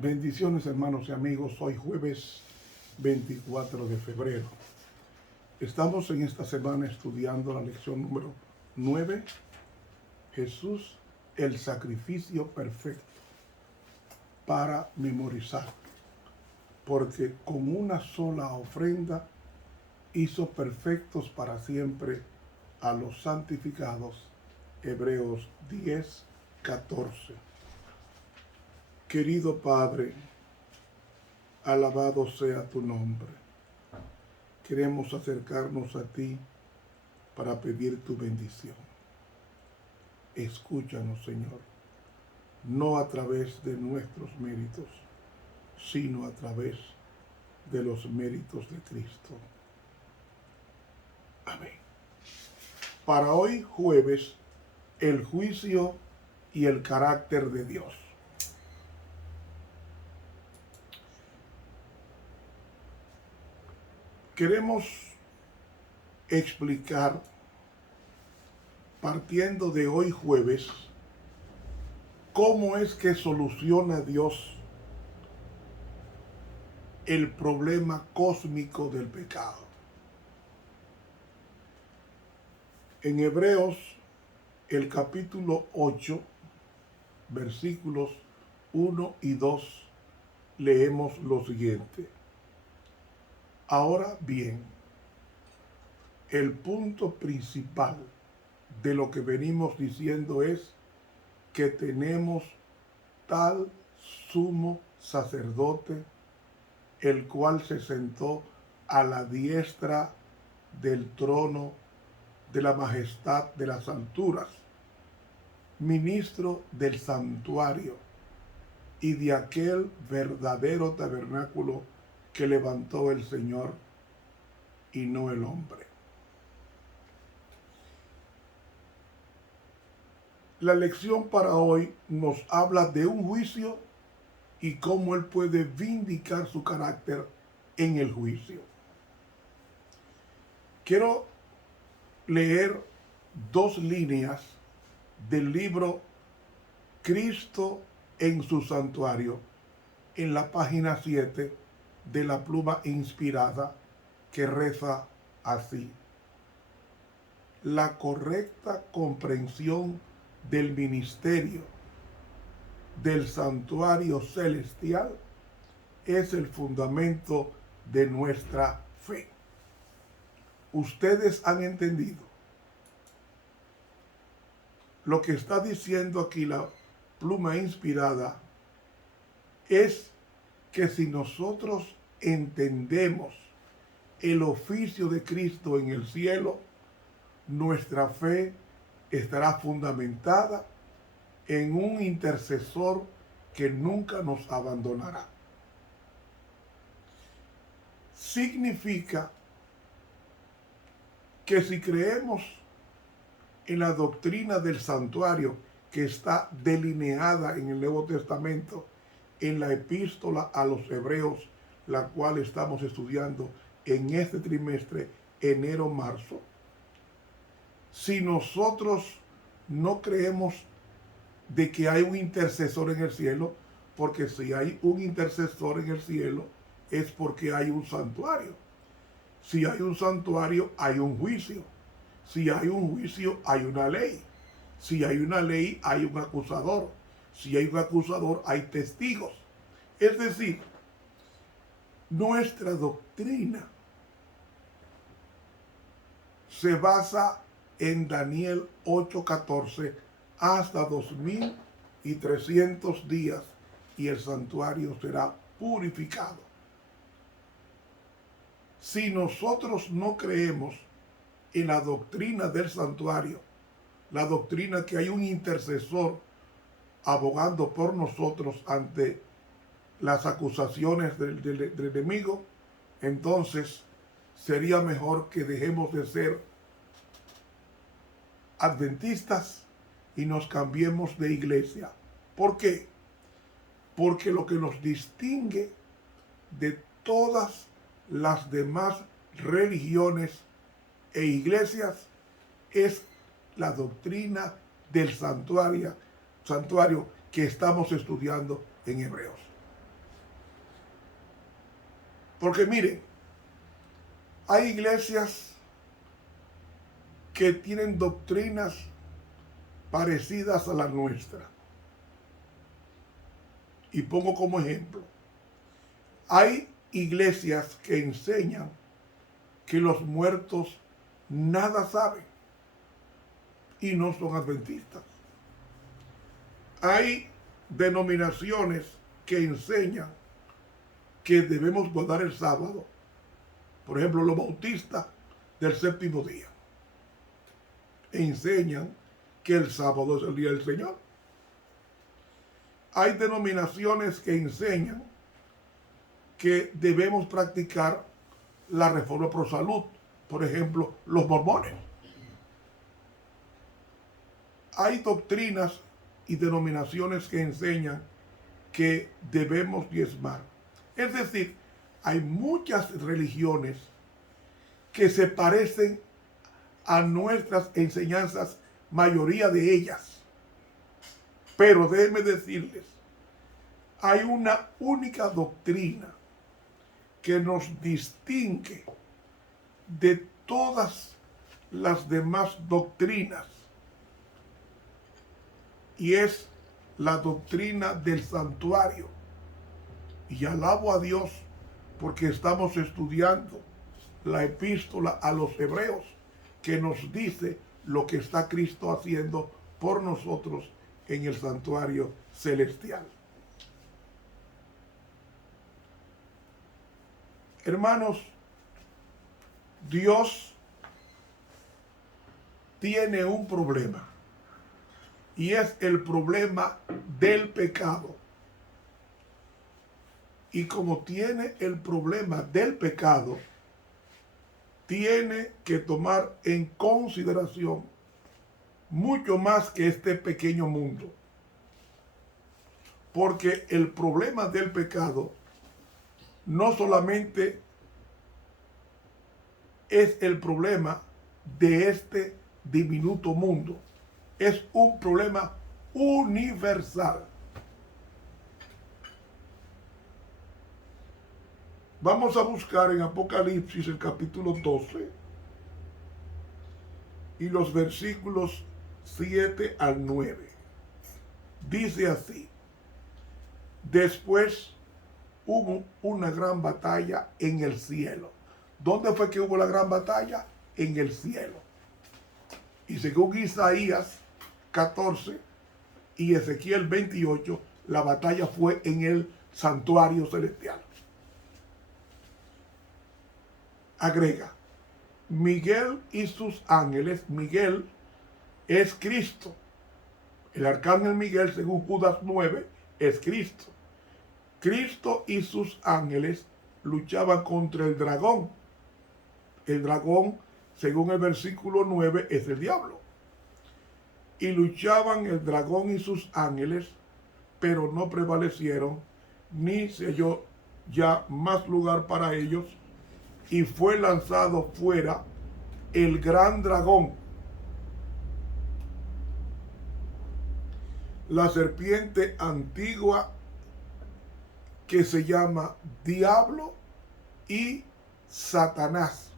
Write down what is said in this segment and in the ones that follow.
Bendiciones, hermanos y amigos. Hoy jueves 24 de febrero. Estamos en esta semana estudiando la lección número 9, Jesús, el sacrificio perfecto, para memorizar, porque con una sola ofrenda hizo perfectos para siempre a los santificados. Hebreos 10:14. Querido Padre, alabado sea tu nombre. Queremos acercarnos a ti para pedir tu bendición. Escúchanos, Señor, no a través de nuestros méritos, sino a través de los méritos de Cristo. Amén. Para hoy jueves, el juicio y el carácter de Dios. Queremos explicar, partiendo de hoy jueves, cómo es que soluciona Dios el problema cósmico del pecado. En Hebreos, el capítulo 8, versículos 1 y 2, leemos lo siguiente. Ahora bien, el punto principal de lo que venimos diciendo es que tenemos tal sumo sacerdote, el cual se sentó a la diestra del trono de la majestad de las alturas, ministro del santuario y de aquel verdadero tabernáculo que levantó el Señor y no el hombre. La lección para hoy nos habla de un juicio y cómo Él puede vindicar su carácter en el juicio. Quiero leer dos líneas del libro Cristo en su santuario, en la página 7 de la pluma inspirada, que reza así: la correcta comprensión del ministerio del santuario celestial es el fundamento de nuestra fe. Ustedes han entendido lo que está diciendo aquí la pluma inspirada. Es que si nosotros entendemos el oficio de Cristo en el cielo, nuestra fe estará fundamentada en un intercesor que nunca nos abandonará. Significa que si creemos en la doctrina del santuario que está delineada en el Nuevo Testamento, en la epístola a los Hebreos, la cual estamos estudiando en este trimestre, enero-marzo, si nosotros no creemos de que hay un intercesor en el cielo, porque si hay un intercesor en el cielo, es porque hay un santuario. Si hay un santuario, hay un juicio. Si hay un juicio, hay una ley. Si hay una ley, hay un acusador. Si hay un acusador, hay testigos. Es decir, nuestra doctrina se basa en Daniel 8:14 hasta 2300 días y el santuario será purificado. Si nosotros no creemos en la doctrina del santuario, la doctrina que hay un intercesor abogando por nosotros ante las acusaciones del enemigo, entonces sería mejor que dejemos de ser adventistas y nos cambiemos de iglesia. ¿Por qué? Porque lo que nos distingue de todas las demás religiones e iglesias es la doctrina del santuario que estamos estudiando en Hebreos. Porque miren, hay iglesias que tienen doctrinas parecidas a la nuestra. Y pongo como ejemplo, hay iglesias que enseñan que los muertos nada saben y no son adventistas. Hay denominaciones que enseñan que debemos guardar el sábado. Por ejemplo, los bautistas del séptimo día enseñan que el sábado es el día del Señor. Hay denominaciones que enseñan que debemos practicar la reforma pro salud. Por ejemplo, los mormones. Hay doctrinas y denominaciones que enseñan que debemos diezmar. Es decir, hay muchas religiones que se parecen a nuestras enseñanzas, mayoría de ellas. Pero déjenme decirles, hay una única doctrina que nos distingue de todas las demás doctrinas, y es la doctrina del santuario. Y alabo a Dios porque estamos estudiando la epístola a los hebreos, que nos dice lo que está Cristo haciendo por nosotros en el santuario celestial. Hermanos, Dios tiene un problema, y es el problema del pecado. Y como tiene el problema del pecado, tiene que tomar en consideración mucho más que este pequeño mundo. Porque el problema del pecado no solamente es el problema de este diminuto mundo, es un problema universal. Vamos a buscar en Apocalipsis el capítulo 12 y los versículos 7 al 9. Dice así: después hubo una gran batalla en el cielo. ¿Dónde fue que hubo la gran batalla? En el cielo. Y según Isaías 14 y Ezequiel 28, la batalla fue en el santuario celestial. Agrega, Miguel y sus ángeles. Miguel es Cristo. El arcángel Miguel, según Judas 9, es Cristo. Cristo y sus ángeles luchaban contra el dragón. El dragón, según el versículo 9, es el diablo. Y luchaban el dragón y sus ángeles, pero no prevalecieron, ni se halló ya más lugar para ellos, y fue lanzado fuera el gran dragón, la serpiente antigua, que se llama Diablo y Satanás,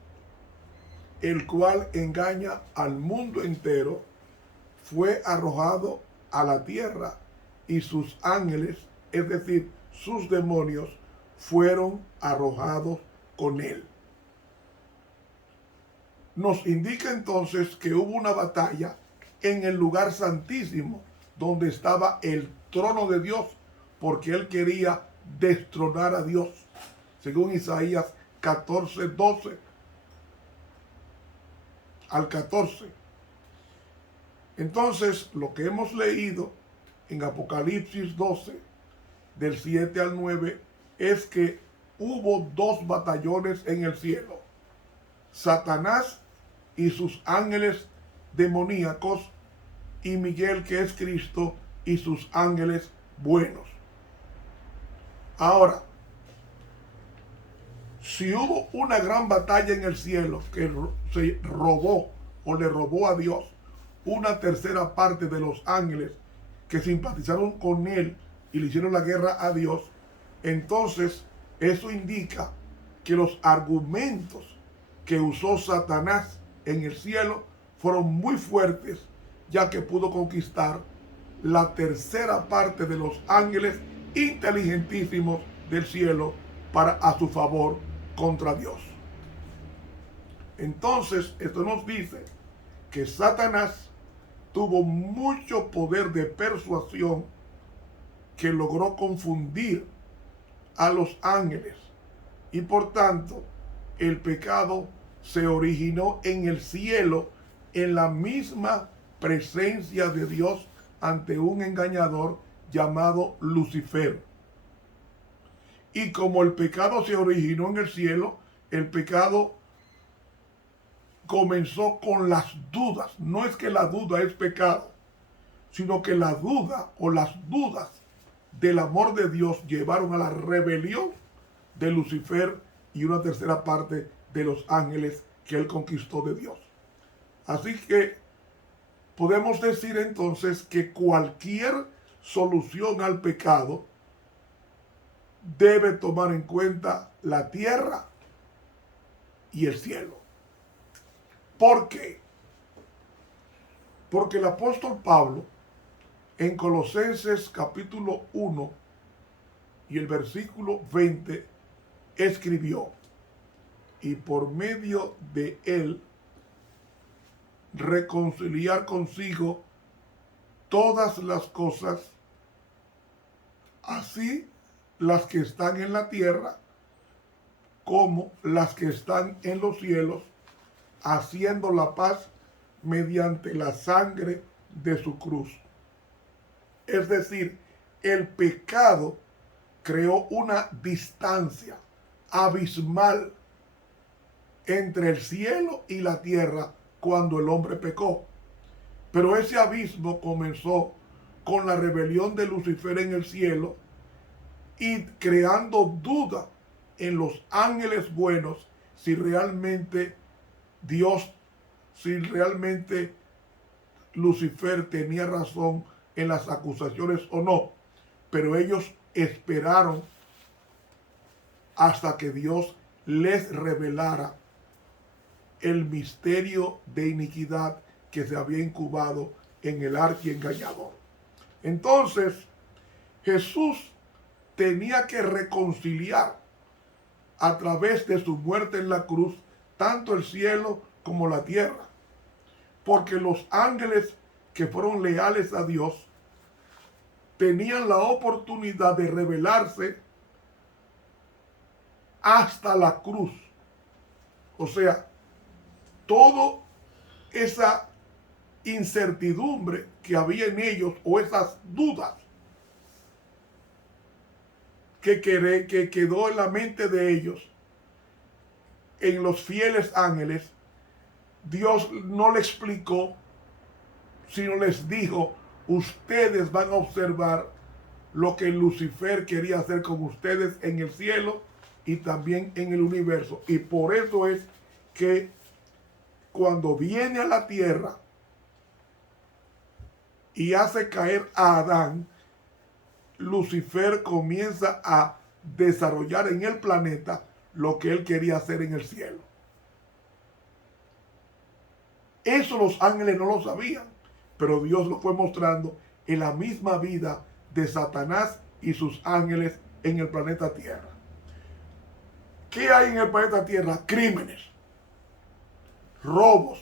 el cual engaña al mundo entero. Fue arrojado a la tierra, y sus ángeles, es decir, sus demonios, fueron arrojados con él. Nos indica entonces que hubo una batalla en el lugar santísimo, donde estaba el trono de Dios, porque él quería destronar a Dios, según Isaías 14, 12 al 14. Entonces, lo que hemos leído en Apocalipsis 12, del 7 al 9, es que hubo dos batallones en el cielo: Satanás y sus ángeles demoníacos, y Miguel, que es Cristo, y sus ángeles buenos. Ahora, si hubo una gran batalla en el cielo que se robó o le robó a Dios una tercera parte de los ángeles que simpatizaron con él y le hicieron la guerra a Dios, entonces eso indica que los argumentos que usó Satanás en el cielo fueron muy fuertes, ya que pudo conquistar la tercera parte de los ángeles inteligentísimos del cielo para a su favor contra Dios. Entonces, esto nos dice que Satanás tuvo mucho poder de persuasión que logró confundir a los ángeles, y por tanto el pecado se originó en el cielo, en la misma presencia de Dios, ante un engañador llamado Lucifer. Y como el pecado se originó en el cielo, el pecado comenzó con las dudas. No es que la duda es pecado, sino que la duda o las dudas del amor de Dios llevaron a la rebelión de Lucifer y una tercera parte de los ángeles que él conquistó de Dios. Así que podemos decir entonces que cualquier solución al pecado debe tomar en cuenta la tierra y el cielo. ¿Por qué? Porque el apóstol Pablo en Colosenses capítulo 1 y el versículo 20 escribió: y por medio de él reconciliar consigo todas las cosas, así las que están en la tierra como las que están en los cielos, haciendo la paz mediante la sangre de su cruz. Es decir, el pecado creó una distancia abismal entre el cielo y la tierra cuando el hombre pecó. Pero ese abismo comenzó con la rebelión de Lucifer en el cielo y creando duda en los ángeles buenos si realmente Lucifer tenía razón en las acusaciones o no. Pero ellos esperaron hasta que Dios les revelara el misterio de iniquidad que se había incubado en el archiengañador. Entonces, Jesús tenía que reconciliar a través de su muerte en la cruz tanto el cielo como la tierra, porque los ángeles que fueron leales a Dios tenían la oportunidad de rebelarse hasta la cruz. O sea, toda esa incertidumbre que había en ellos o esas dudas que quedó en la mente de ellos, en los fieles ángeles, Dios no le explicó, sino les dijo: ustedes van a observar lo que Lucifer quería hacer con ustedes en el cielo y también en el universo. Y por eso es que cuando viene a la tierra y hace caer a Adán, Lucifer comienza a desarrollar en el planeta lo que él quería hacer en el cielo. Eso los ángeles no lo sabían, pero Dios lo fue mostrando en la misma vida de Satanás y sus ángeles en el planeta Tierra. ¿Qué hay en el planeta Tierra? Crímenes, robos,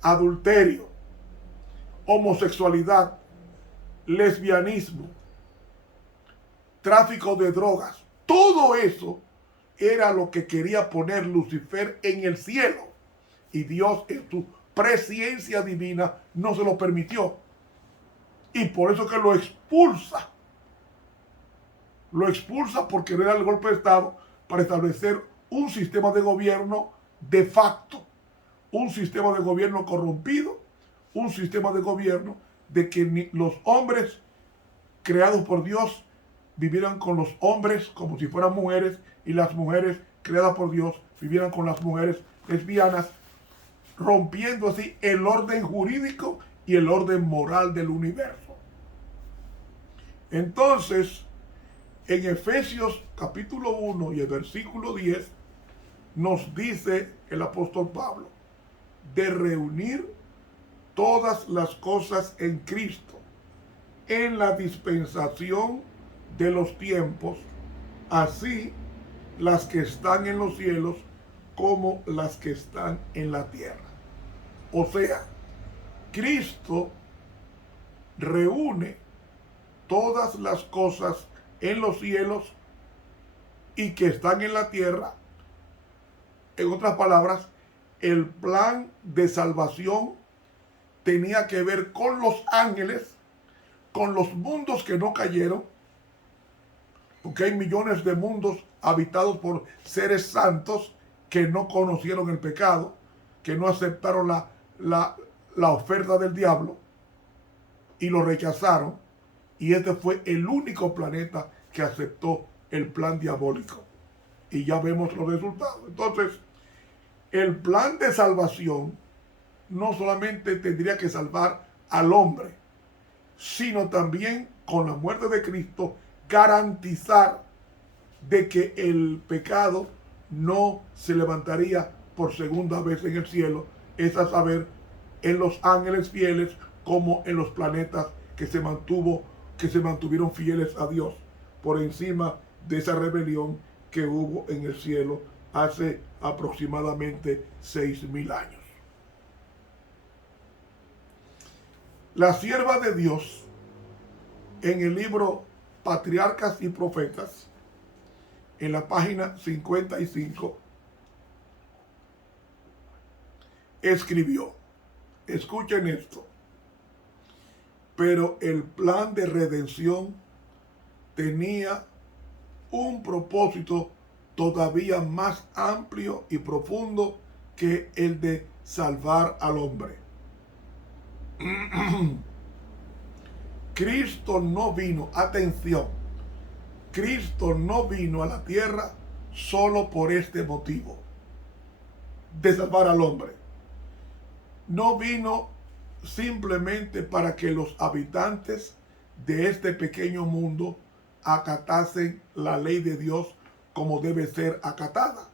adulterio, homosexualidad, lesbianismo, tráfico de drogas. Todo eso era lo que quería poner Lucifer en el cielo. Y Dios, en su presciencia divina, no se lo permitió. Y por eso que lo expulsa. Lo expulsa porque era el golpe de Estado para establecer un sistema de gobierno de facto. Un sistema de gobierno corrompido. Un sistema de gobierno de que los hombres creados por Dios vivieran con los hombres como si fueran mujeres, y las mujeres creadas por Dios vivieran con las mujeres lesbianas, rompiendo así el orden jurídico y el orden moral del universo. Entonces, En Efesios capítulo 1 y el versículo 10 nos dice el apóstol Pablo de reunir todas las cosas en Cristo, en la dispensación de los tiempos, así las que están en los cielos como las que están en la tierra. O sea, Cristo reúne todas las cosas en los cielos y que están en la tierra. En otras palabras, el plan de salvación tenía que ver con los ángeles, con los mundos que no cayeron, porque hay millones de mundos habitados por seres santos que no conocieron el pecado, que no aceptaron la oferta del diablo y lo rechazaron. Y este fue el único planeta que aceptó el plan diabólico. Y ya vemos los resultados. Entonces, el plan de salvación no solamente tendría que salvar al hombre, sino también con la muerte de Cristo garantizar de que el pecado no se levantaría por segunda vez en el cielo, es a saber, en los ángeles fieles como en los planetas que se mantuvieron fieles a Dios por encima de esa rebelión que hubo en el cielo hace aproximadamente 6,000 años. La sierva de Dios, en el libro Patriarcas y Profetas, en la página 55, escribió, escuchen esto, pero el plan de redención tenía un propósito todavía más amplio y profundo que el de salvar al hombre. Cristo no vino, atención, Cristo no vino a la tierra solo por este motivo, de salvar al hombre. No vino simplemente para que los habitantes de este pequeño mundo acatasen la ley de Dios como debe ser acatada,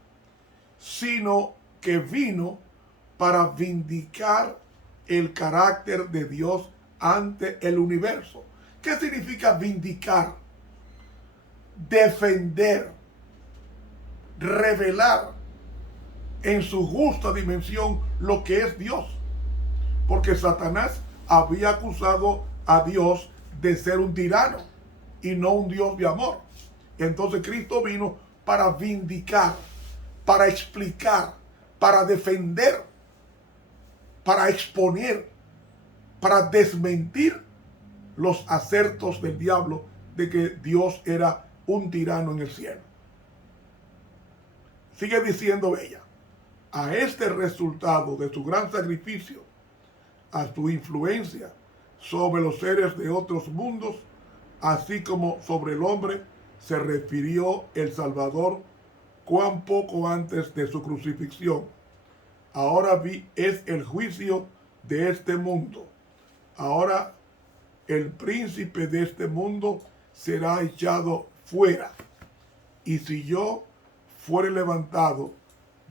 sino que vino para vindicar el carácter de Dios ante el universo. ¿Qué significa vindicar? Defender, revelar en su justa dimensión lo que es Dios. Porque Satanás había acusado a Dios de ser un tirano y no un Dios de amor. Entonces Cristo vino para vindicar, para explicar, para defender, para exponer, para desmentir los acertos del diablo de que Dios era un tirano en el cielo. Sigue diciendo ella, a este resultado de su gran sacrificio, a su influencia sobre los seres de otros mundos, así como sobre el hombre, se refirió el Salvador cuán poco antes de su crucifixión. Ahora es el juicio de este mundo. Ahora el príncipe de este mundo será echado fuera. Y si yo fuere levantado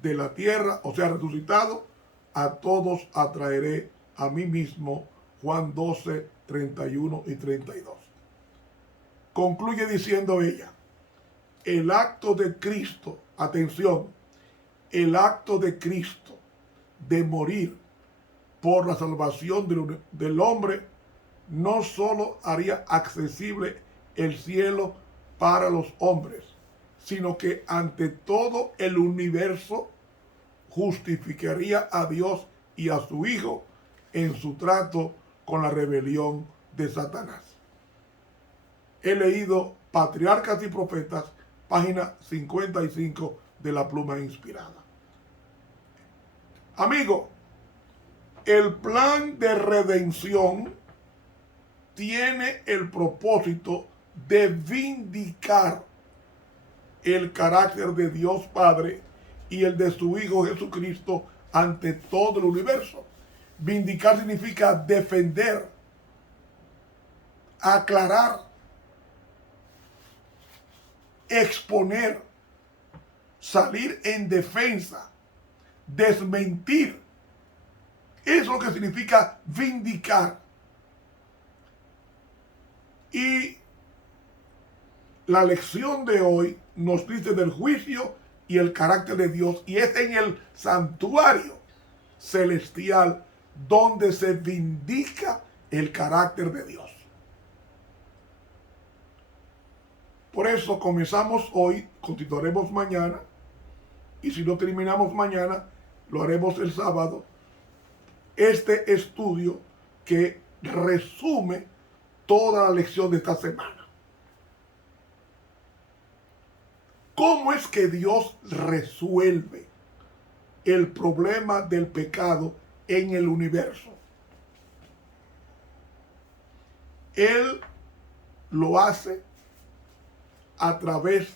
de la tierra, o sea, resucitado, a todos atraeré a mí mismo. Juan 12, 31 y 32. Concluye diciendo ella, el acto de Cristo, atención, el acto de Cristo de morir por la salvación del hombre no solo haría accesible el cielo para los hombres, sino que ante todo el universo justificaría a Dios y a su Hijo en su trato con la rebelión de Satanás. He leído Patriarcas y Profetas, página 55 de la Pluma Inspirada. Amigo, el plan de redención tiene el propósito de vindicar el carácter de Dios Padre y el de su Hijo Jesucristo ante todo el universo. Vindicar significa defender, aclarar, exponer, salir en defensa, desmentir. Eso es lo que significa vindicar. Y la lección de hoy nos dice del juicio y el carácter de Dios, y es en el santuario celestial donde se vindica el carácter de Dios. Por eso comenzamos hoy, continuaremos mañana, y si no terminamos mañana, lo haremos el sábado, este estudio que resume toda la lección de esta semana. ¿Cómo es que Dios resuelve el problema del pecado en el universo? Él lo hace a través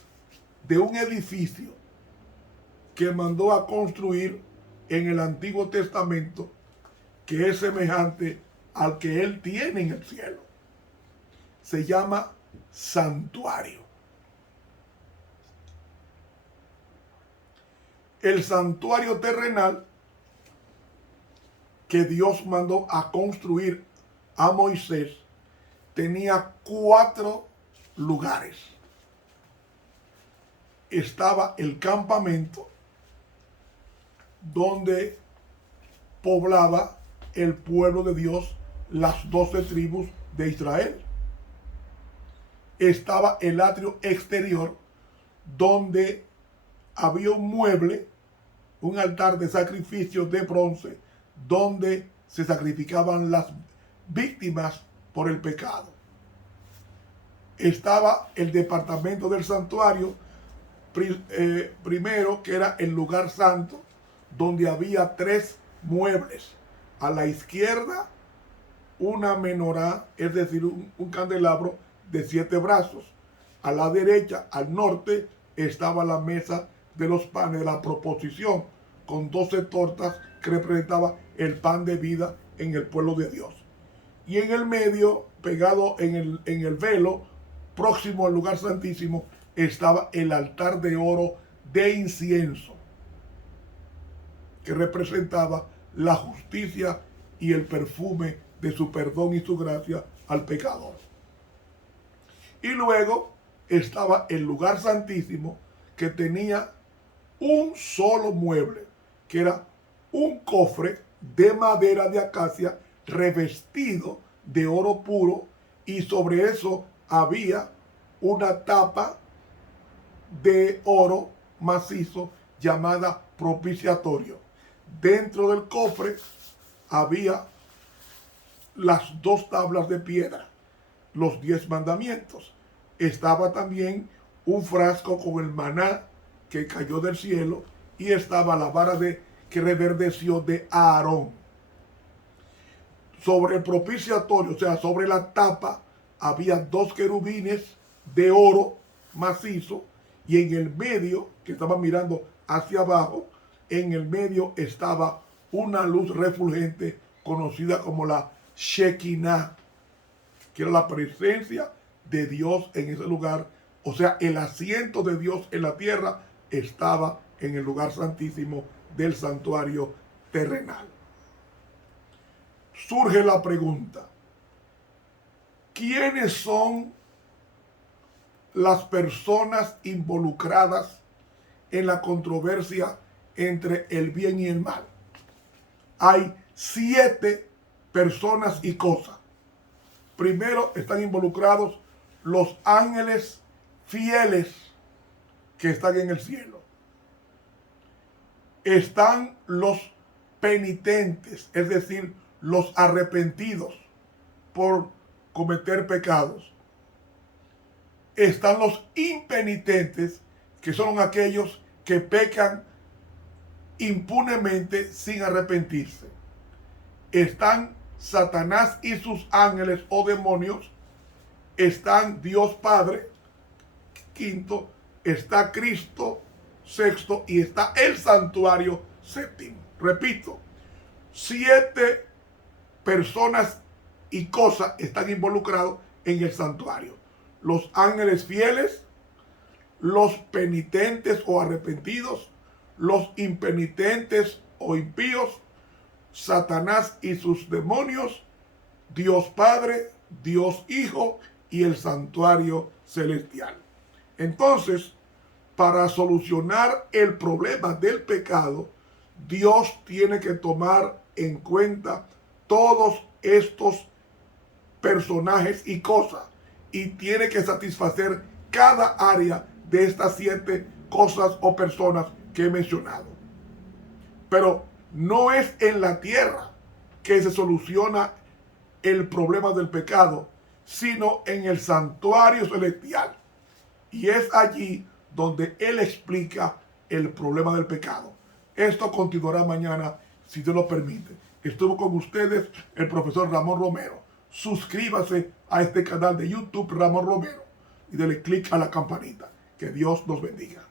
de un edificio que mandó a construir en el Antiguo Testamento, que es semejante al que Él tiene en el cielo. Se llama santuario. El santuario terrenal que Dios mandó a construir a Moisés tenía 4 lugares. Estaba el campamento donde poblaba el pueblo de Dios, las 12 tribus de Israel. Estaba el atrio exterior donde había un mueble, un altar de sacrificio de bronce, donde se sacrificaban las víctimas por el pecado. Estaba el departamento del santuario, primero, que era el lugar santo, donde había 3 muebles. A la izquierda, una menorá, es decir, un candelabro de 7 brazos. A la derecha, al norte, estaba la mesa de los panes de la proposición, con 12 tortas que representaba el pan de vida en el pueblo de Dios. Y en el medio, pegado en el velo, próximo al lugar santísimo, estaba el altar de oro de incienso, que representaba la justicia y el perfume de su perdón y su gracia al pecador. Y luego estaba el lugar santísimo, que tenía un solo mueble, que era un cofre de madera de acacia revestido de oro puro, y sobre eso había una tapa de oro macizo llamada propiciatorio. Dentro del cofre había las 2 tablas de piedra, los 10 mandamientos. Estaba también un frasco con el maná que cayó del cielo, y estaba la vara que reverdeció de Aarón. Sobre el propiciatorio, o sea, sobre la tapa, había 2 querubines de oro macizo, y en el medio, que estaba mirando hacia abajo, en el medio estaba una luz refulgente conocida como la Shekinah, que era la presencia de Dios en ese lugar. O sea, el asiento de Dios en la tierra estaba en el lugar santísimo del santuario terrenal. Surge la pregunta: ¿quiénes son las personas involucradas en la controversia entre el bien y el mal? Hay 7 personas y cosas. Primero están involucrados los ángeles fieles que están en el cielo. Están los penitentes, es decir, los arrepentidos por cometer pecados. Están los impenitentes, que son aquellos que pecan impunemente sin arrepentirse. Están Satanás y sus ángeles o demonios. Están Dios Padre, quinto. Está Cristo, sexto. Y está el santuario, séptimo. Repito, 7 personas y cosas están involucrados en el santuario: los ángeles fieles, los penitentes o arrepentidos, los impenitentes o impíos, Satanás y sus demonios, Dios Padre, Dios Hijo y el santuario celestial. Entonces, para solucionar el problema del pecado, Dios tiene que tomar en cuenta todos estos personajes y cosas y tiene que satisfacer cada área de estas 7 cosas o personas que he mencionado. Pero no es en la tierra que se soluciona el problema del pecado, sino en el santuario celestial. Y es allí donde Él explica el problema del pecado. Esto continuará mañana, si Dios lo permite. Estuvo con ustedes el profesor Ramón Romero. Suscríbase a este canal de YouTube Ramón Romero y dele clic a la campanita. Que Dios nos bendiga.